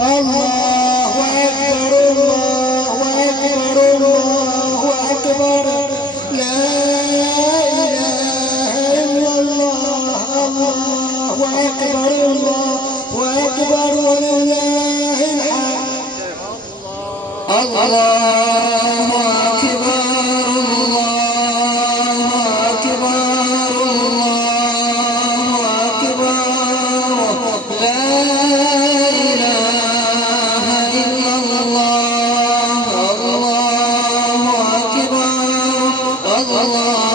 الله أكبر الله أكبر الله أكبر لا إله إلا الله الله أكبر الله أكبر ولله الحمد الله أكبر الله أكبر الله أكبر لا إله إلا الله الله أكبر الله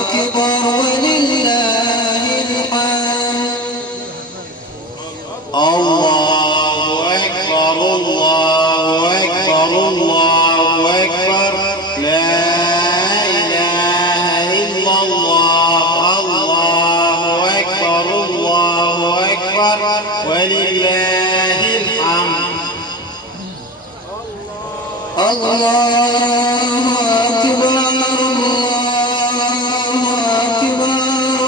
أكبر ولله الحمد الله أكبر الله أكبر الله أكبر لا إله إلا الله الله أكبر الله أكبر ولله الحمد الله أكبر الله أكبر الله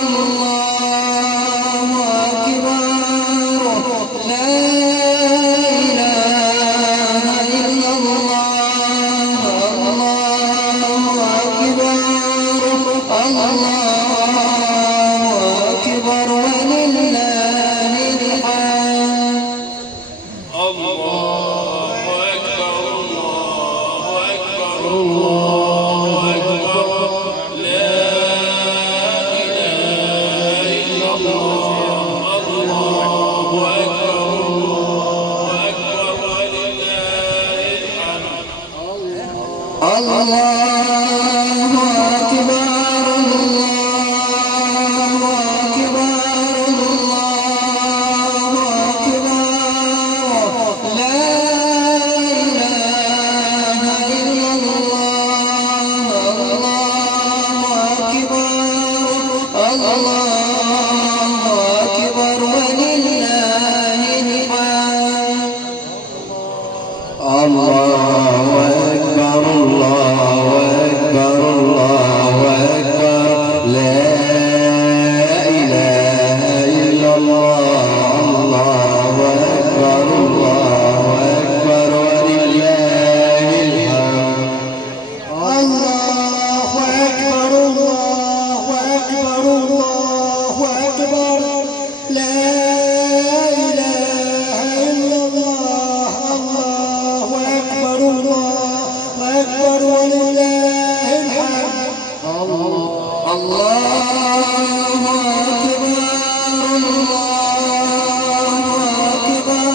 أكبر لا إله إلا الله الله أكبر الله أكبر ولله الحمد الله أكبر الله أكبر لا إله إلا الله الله أكبر ولله الحمد الله أكبر الله أكبر الله أكبر لا إله إلا الله الله أكبر الله أكبر ولله الحمد الله أكبر الله أكبر الله أكبر لا إله إلا الله الله أكبر ولله الحمد الله أكبر الله أكبر الله أكبر لا إله إلا الله الله أكبر ولله الحمد الله أكبر الله أكبر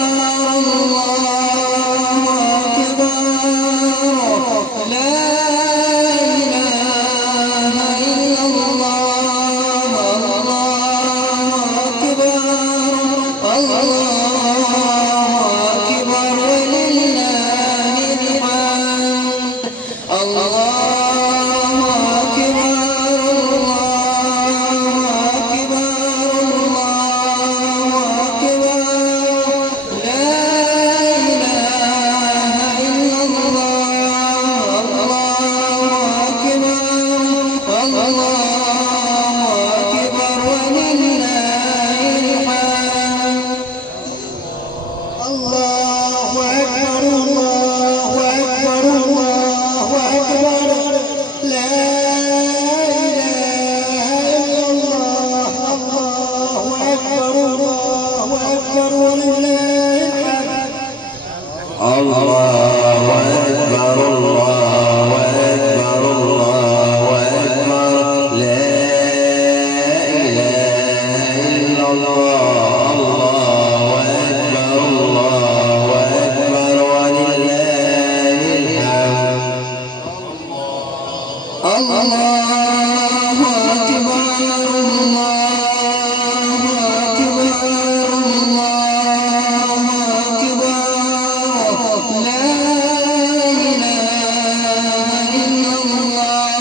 الله أكبر لا إله إلا الله الله أكبر ولله الحمد الله أكبر الله أكبر الله أكبر لا إله إلا الله الله أكبر ولله الحمد الله أكبر الله أكبر الله أكبر لا إله إلا الله الله أكبر ولله الحمد الله أكبر الله أكبر الله أكبر لا إله إلا الله الله أكبر ولله الحمد الله أكبر الله أكبر الله أكبر لا إله إلا الله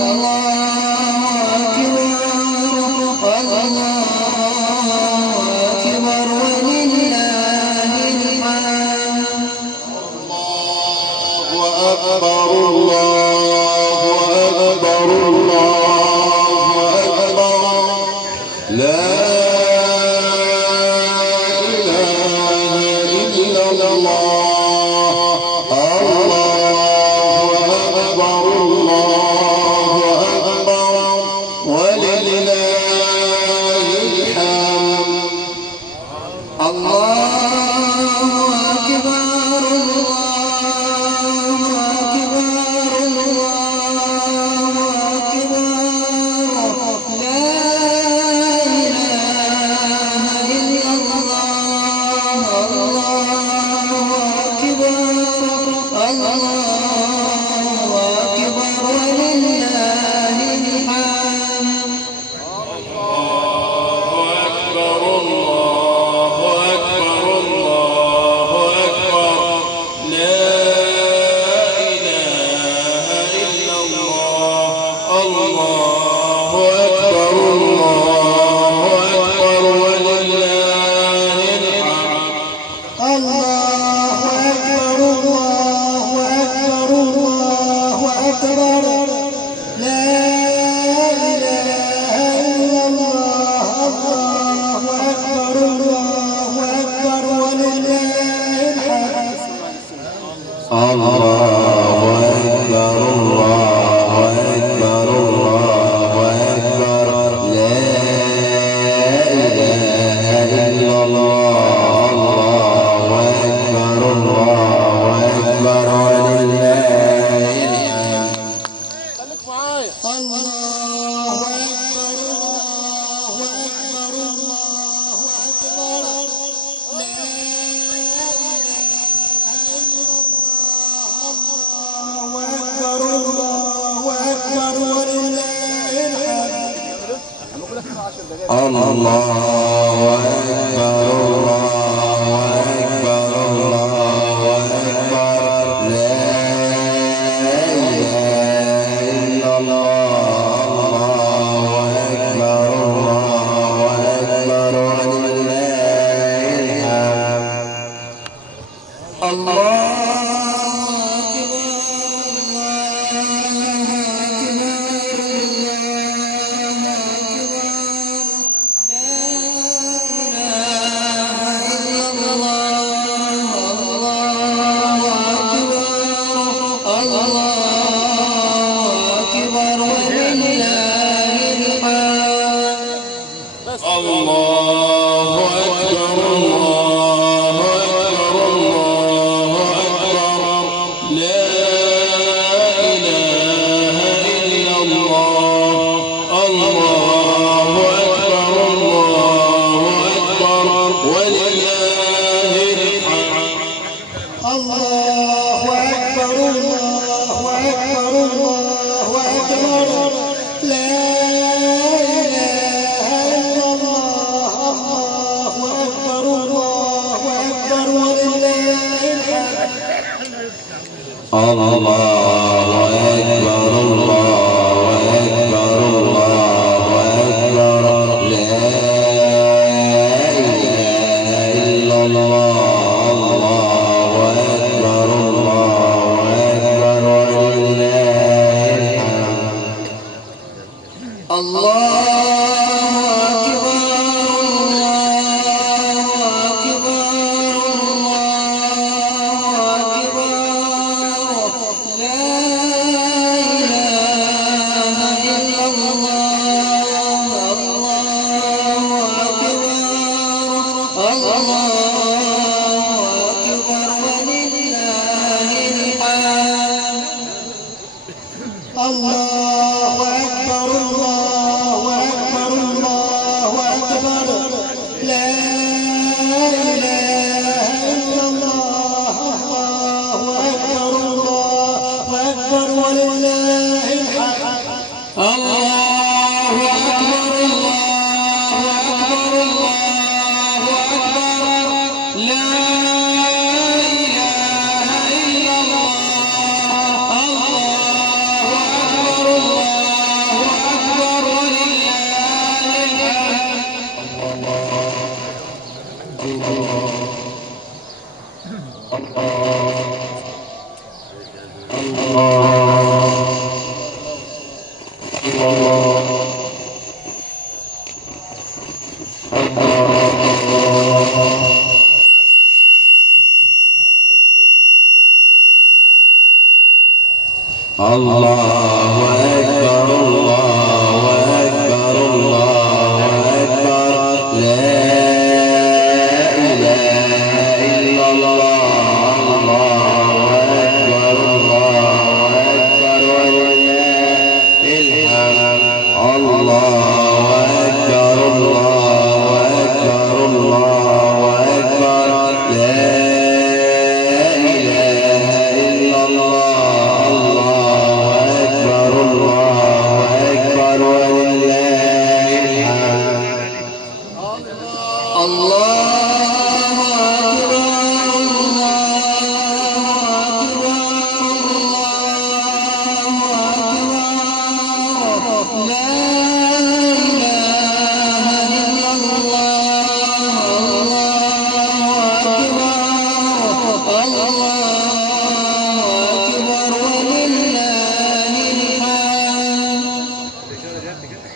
الله أكبر ولله الحمد الله أكبر الله أكبر الله أكبر لا إله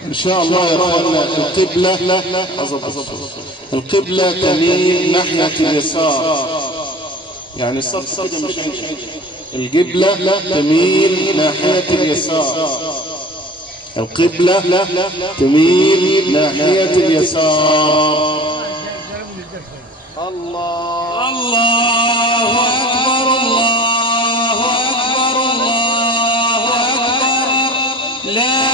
إن شاء الله يا أخوانا القبلة تميل ناحية اليسار، يعني الصف كده مش القبلة تميل ناحية اليسار، القبلة تميل ناحية اليسار. الله الله أكبر الله أكبر الله أكبر لا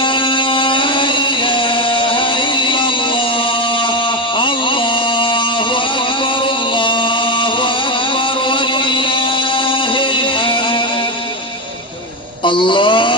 إله إلا الله الله أكبر الله أكبر ولله الحمد. الله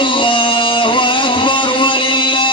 الله أكبر ولله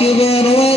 أكبر